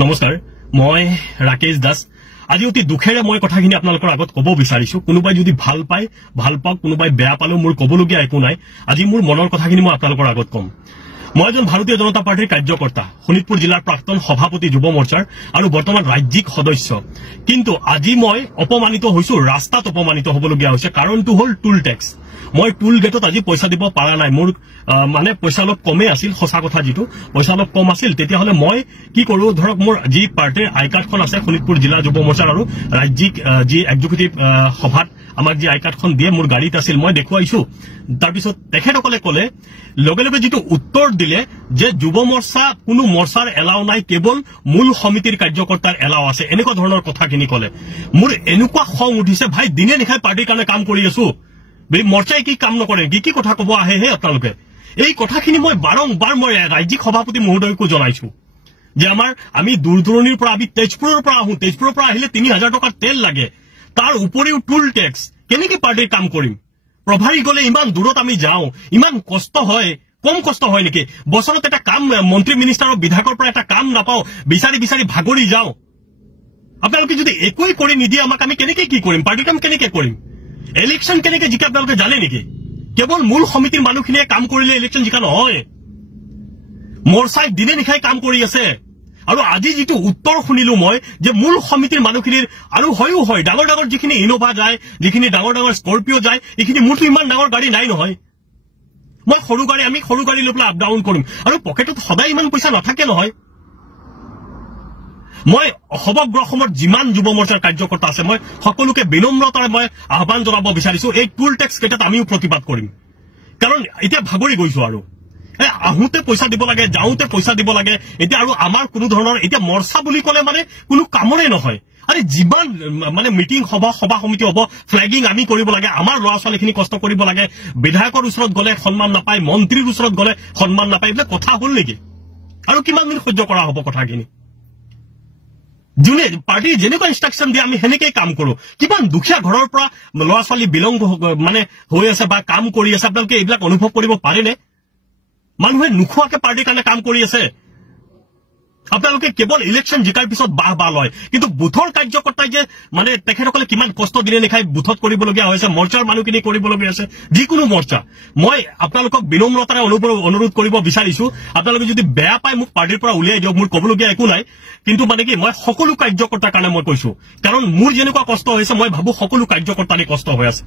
নমস্কাৰ মই ৰাকেশ দাস আজি অতি দুখেৰে মই কথাখিনি আপোনালোকৰ আগত ক'ব বিচাৰিছো কোনোবাই যদি ভাল পায় ভাল পাওক কোনোবাই বেয়া পালেও মোৰ ক'বলগীয়া একো নাই আজি মোৰ মনৰ কথাখিনি মই আপোনালোকৰ আগত ক'ম মই এজন ভাৰতীয় জনতা পাৰ্টিৰ কাৰ্যকৰ্তা শোণিতপুৰ জিলাৰ প্ৰাক্তন সভাপতি যুৱ মৰ্চাৰ আৰু বৰ্তমান ৰাজ্যিক সদস্য কিন্তু আজি মই অপমানিত হৈছো ৰাস্তাত অপমানিত হ'বলগীয়া হৈছে কাৰণটো হ'ল টুল টেক্স মই টুল গেটত আজি পইচা দিব পাৰা নাই মোৰ মানে পইচা অলপ কমে আছিল সঁচা কথা যেটো পইচা অলপ কম আছিল তেতিয়া হলে মই কি কৰো ধৰক মোৰ যি পাৰ্টিৰ আই কাৰ্ডখন আছে শোণিতপুৰ জিলা যুৱ মৰ্চাৰ আৰু ৰাজ্যিক যি এক্সিকিউটিভ সভাত আমাক যি আই কাৰ্ডখন দিয়ে মোৰ গাড়ীত আছিল মই দেখুৱাইছো তাৰ পিছত তেখেতসকলে ক'লে লগে লগে যেটো উত্তৰ দিলে যে যুৱ মৰ্চা কোনো মৰ্চাৰ এলাও নাই কেৱল মূল সমিতিৰ কাৰ্যকৰ্তাৰ এলাও আছে এনেকুৱা ধৰণৰ কথাখিনি ক'লে মোৰ এনেকুৱা খং উঠিছে ভাই দিনে নিশাই পাৰ্টিৰ কাৰণে কাম কৰি আছো মৰ্চাই কি কাম নকৰে কি কথা ক'ব আহে হে আপোনালোকে এই কথাখিনি মই বাৰংবাৰ মই ৰাজ্যিক সভাপতি মহোদয়কো জনাইছো যে আমি দূৰদূৰণিৰ পৰা আমি তেজপুৰৰ পৰা আহো তেজপুৰৰ পৰা আহিলে 3000 টকাৰ তেল লাগে তাৰ উপৰিও টুল টেক্স কেনেকৈ পাৰ্টিৰ কাম কৰিম প্ৰভাৰী গলে ইমান দূৰত আমি যাওঁ ইমান কষ্ট হয় কম কষ্ট হয় নেকি বছৰত এটা কাম মন্ত্ৰী মিনিষ্টাৰৰ বিধায়কৰ পৰা এটা কাম নাপাও বিচাৰি বিচাৰি ভাগৰি যাওঁ আপোনালোকে যদি একোই কৰি নিদিয়ে আমাক আমি কেনেকৈ কি কৰিম পাৰ্টিৰ কাম কেনেকৈ কৰিম ইলেকশ্যন কেনেকৈ জিকা আপোনালোকে জানে নেকি কেৱল মূল সমিতিৰ মানুহখিনিয়ে কাম কৰিলে ইলেকশ্যন জিকা নহয় মৰ্চাই দিনে নিশাই কাম কৰি আছে আৰু আজি যেটো উত্তৰ শুনিলো মই যে মূল সমিতিৰ মানুহখিনিৰ আৰু হয় ডাঙৰ ডাঙৰ যিখিনি ইনোভা যায় যিখিনি ডাঙৰ ডাঙৰ স্কৰপিঅ যায় এইখিনি মোৰটো ইমান ডাঙৰ গাড়ী নাই নহয় মই আমি সৰু গাড়ী লৈ পেলাই আপ ডাউন কৰিম আৰু পকেটত সদায় ইমান পইচা নাথাকে নহয় মই সমগ্ৰ অসমৰ যিমান যুৱ মৰ্চাৰ কাৰ্যকৰ্তা আছে মই সকলোকে বিনম্ৰতাৰে মই আহ্বান জনাব বিচাৰিছো এই টুল টেক্স কেইটাত আমিও প্ৰতিবাদ কৰিম কাৰণ এতিয়া ভাগৰি গৈছো আৰু আহোতে পইচা দিব লাগে যাওঁতে পইচা দিব লাগে এতিয়া আৰু আমাৰ কোনো ধৰণৰ এতিয়া মৰ্চা বুলি ক'লে মানে কোনো কামৰে নহয় আৰে যিমান মানে মিটিং সভা সমিতি হ'ব ফ্লেগিং আমি কৰিব লাগে আমাৰ ল'ৰা ছোৱালীখিনি কষ্ট কৰিব লাগে বিধায়কৰ ওচৰত গ'লে সন্মান নাপায় মন্ত্ৰীৰ ওচৰত গ'লে সন্মান নাপায় এইবিলাক কথা হ'ল নেকি আৰু কিমান দিন সহ্য কৰা হ'ব কথাখিনি যোনে পাৰ্টি যেনেকুৱা ইনষ্ট্ৰাকশ্যন দিয়ে আমি সেনেকৈ কাম কৰো কিমান দুখীয়া ঘৰৰ পৰা ল'ৰা ছোৱালী বিলংগ মানে হৈ আছে বা কাম কৰি আছে আপোনালোকে এইবিলাক অনুভৱ কৰিব পাৰেনে মানুহে নোখোৱাকে পাৰ্টিৰ কাৰণে কাম কৰি আছে আপোনালোকে কেৱল ইলেকশ্যন জিকাৰ পিছত বাহ লয় কিন্তু বুথৰ কাৰ্যকৰ্তাই যে মানে তেখেতসকলে কিমান কষ্ট দিনে নিশাই বুথত কৰিবলগীয়া হৈছে মৰ্চাৰ মানুহখিনি কৰিবলগীয়া আছে যিকোনো মৰ্চা মই আপোনালোকক বিনম্ৰতাৰে অনুৰোধ কৰিব বিচাৰিছো আপোনালোকে যদি বেয়া পায় মোক পাৰ্টিৰ পৰা উলিয়াই দিয়ক মোৰ ক'বলগীয়া একো নাই কিন্তু মানে কি মই সকলো কাৰ্যকৰ্তাৰ কাৰণে মই কৈছো কাৰণ মোৰ যেনেকুৱা কষ্ট হৈছে মই ভাবো সকলো কাৰ্যকৰ্তাৰে কষ্ট হৈ আছে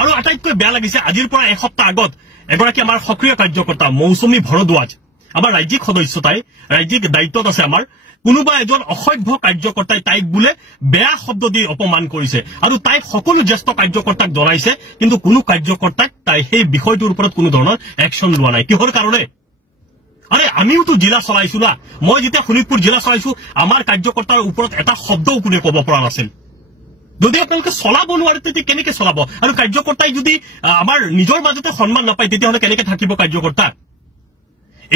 আৰু আটাইতকৈ বেয়া লাগিছে আজিৰ পৰা এসপ্তাহ আগত এগৰাকী আমাৰ সক্ৰিয় কাৰ্যকৰ্তা মৌচুমী ভৰদ্বাজ আমাৰ ৰাজ্যিক সদস্য তাই ৰাজ্যিক দায়িত্বত আছে আমাৰ কোনোবা এজন অসভ্য কাৰ্যকৰ্তাই তাইক বোলে বেয়া শব্দ দি অপমান কৰিছে আৰু তাইক সকলো জ্যেষ্ঠ কাৰ্যকৰ্তাক জনাইছে কিন্তু কোনো কাৰ্যকৰ্তাক তাই সেই বিষয়টোৰ ওপৰত কোনো ধৰণৰ একশ্যন লোৱা নাই কিহৰ কাৰণে আৰে আমিওতো জিলা চলাইছো না মই যেতিয়া শোণিতপুৰ জিলা চলাইছো আমাৰ কাৰ্যকৰ্তাৰ ওপৰত এটা শব্দও কোনে ক'ব পৰা নাছিল যদি আপোনালোকে চলাব নোৱাৰে তেতিয়া কেনেকৈ চলাব আৰু কাৰ্যকৰ্তাই যদি আমাৰ নিজৰ মাজতে সন্মান নাপায় তেতিয়াহ'লে কেনেকৈ থাকিব কাৰ্যকৰ্তা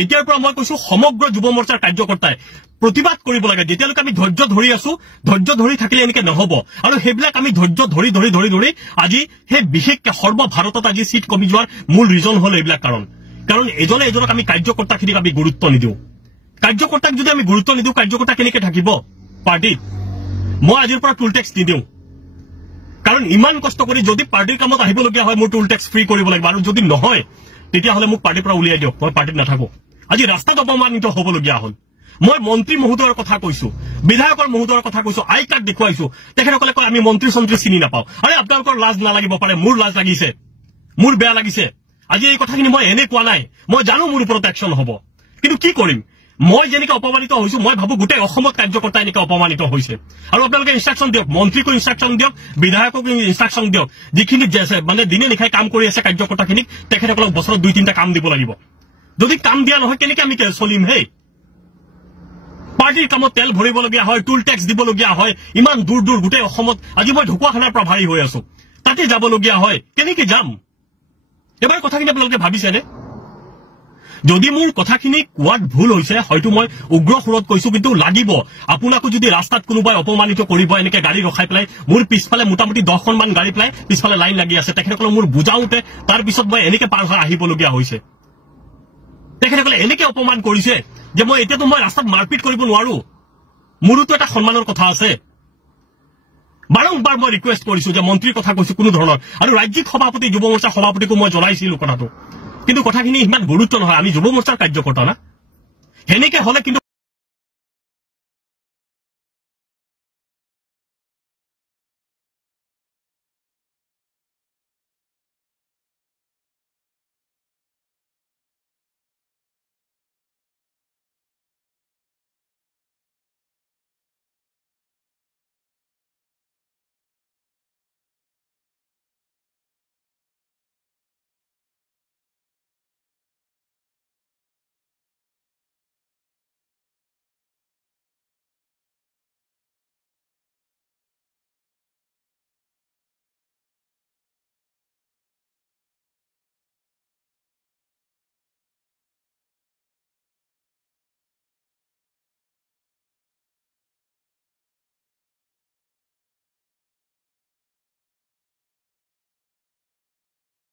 এতিয়াৰ পৰা মই কৈছো সমগ্ৰ যুৱ মৰ্চাৰ কাৰ্যকৰ্তাই প্ৰতিবাদ কৰিব লাগে যেতিয়ালৈকে আমি ধৈৰ্য ধৰি আছো ধৈৰ্য ধৰি থাকিলে এনেকৈ নহ'ব আৰু সেইবিলাক আমি ধৈৰ্য ধৰি আজি সেই বিশেষকৈ সৰ্বভাৰতত আজি চিট কমি যোৱাৰ মূল ৰিজন হ'ল এইবিলাক কাৰণ এজনে এজনক আমি কাৰ্যকৰ্তাখিনিক আমি গুৰুত্ব নিদিওঁ কাৰ্যকৰ্তাক যদি আমি গুৰুত্ব নিদিওঁ কাৰ্যকৰ্তা কেনেকৈ থাকিব পাৰ্টিত মই আজিৰ পৰা টুল টেক্স নিদিওঁ কাৰণ ইমান কষ্ট কৰি যদি পাৰ্টিৰ কামত আহিবলগীয়া হয় মোৰ টুল টেক্স ফ্ৰী কৰিব লাগিব আৰু যদি নহয় তেতিয়াহ'লে মোক পাৰ্টিৰ পৰা উলিয়াই দিয়ক মই পাৰ্টিত নাথাকো আজি ৰাস্তাত অপমানিত হ'বলগীয়া হ'ল মই মন্ত্ৰী মহোদয়ৰ কথা কৈছো বিধায়কৰ মহোদয়ৰ কথা কৈছো আই কাৰ্ড দেখুৱাইছো তেখেতসকলে কয় আমি মন্ত্ৰী চিনি নাপাওঁ আৰে আপোনালোকৰ লাজ নালাগিব পাৰে মোৰ লাজ লাগিছে মোৰ বেয়া লাগিছে আজি এই কথাখিনি মই এনে কোৱা নাই মই জানো মোৰ ওপৰত একশ্যন হ'ব কিন্তু কি কৰিম মই যেনেকৈ অপমানিত হৈছো মই ভাবো গোটেই অসমত কাৰ্যকৰ্তা এনেকৈ অপমানিত হৈছে আৰু আপোনালোকে ইনষ্ট্ৰাকশ্যন দিয়ক মন্ত্ৰীকো ইনষ্ট্ৰাকশ্যন দিয়ক বিধায়ককো ইনষ্ট্ৰাকশ্যন দিয়ক যিখিনি মানে দিনে নিশাই কাম কৰি আছে কাৰ্যকৰ্তাখিনিক তেখেতসকলক বছৰত 2-3টা কাম দিব লাগিব যদি কাম দিয়া নহয় কেনেকৈ আমি চলিম হে পাৰ্টিৰ কামত তেল ভৰিবলগীয়া হয় টুল টেক্স দিবলগীয়া হয় ইমান দূৰ গোটেই অসমত আজি মই ঢকুৱাখানাৰ পৰা ভাৰী হৈ আছো তাতে যাবলগীয়া হয় কেনেকৈ যাম এবাৰ কথাখিনি আপোনালোকে ভাবিছেনে যদি মোৰ কথাখিনি কোৱাত ভুল হৈছে হয়তো মই উগ্ৰ সুৰত কৈছো কিন্তু লাগিব আপোনাকো যদি ৰাস্তাত কোনোবাই অপমানিত কৰিব এনেকৈ গাড়ী ৰখাই পেলাই মোৰ পিছফালে মোটামুটি 10খনমান গাড়ী পেলাই পিছফালে লাইন লাগি আছে তেখেতসকলক মোৰ বুজাওঁতে তাৰপিছত মই এনেকৈ পাৰ হৈ আহিবলগীয়া হৈছে তেখেতসকলে এনেকৈ অপমান কৰিছে যে মই এতিয়াতো মই ৰাস্তাত মাৰপিট কৰিব নোৱাৰো মোৰোতো এটা সন্মানৰ কথা আছে বাৰম্বাৰ মই ৰিকুৱেষ্ট কৰিছো যে মন্ত্ৰীৰ কথা কৈছো কোনো ধৰণৰ আৰু ৰাজ্যিক সভাপতি যুৱ মৰ্চাৰ সভাপতিকো মই জনাইছিলো কথাটো কিন্তু কথাখিনি ইমান গুৰুত্ব নহয় আমি যুৱ মৰ্চাৰ কাৰ্যকৰ্তা না হেনেকে হলে কিন্তু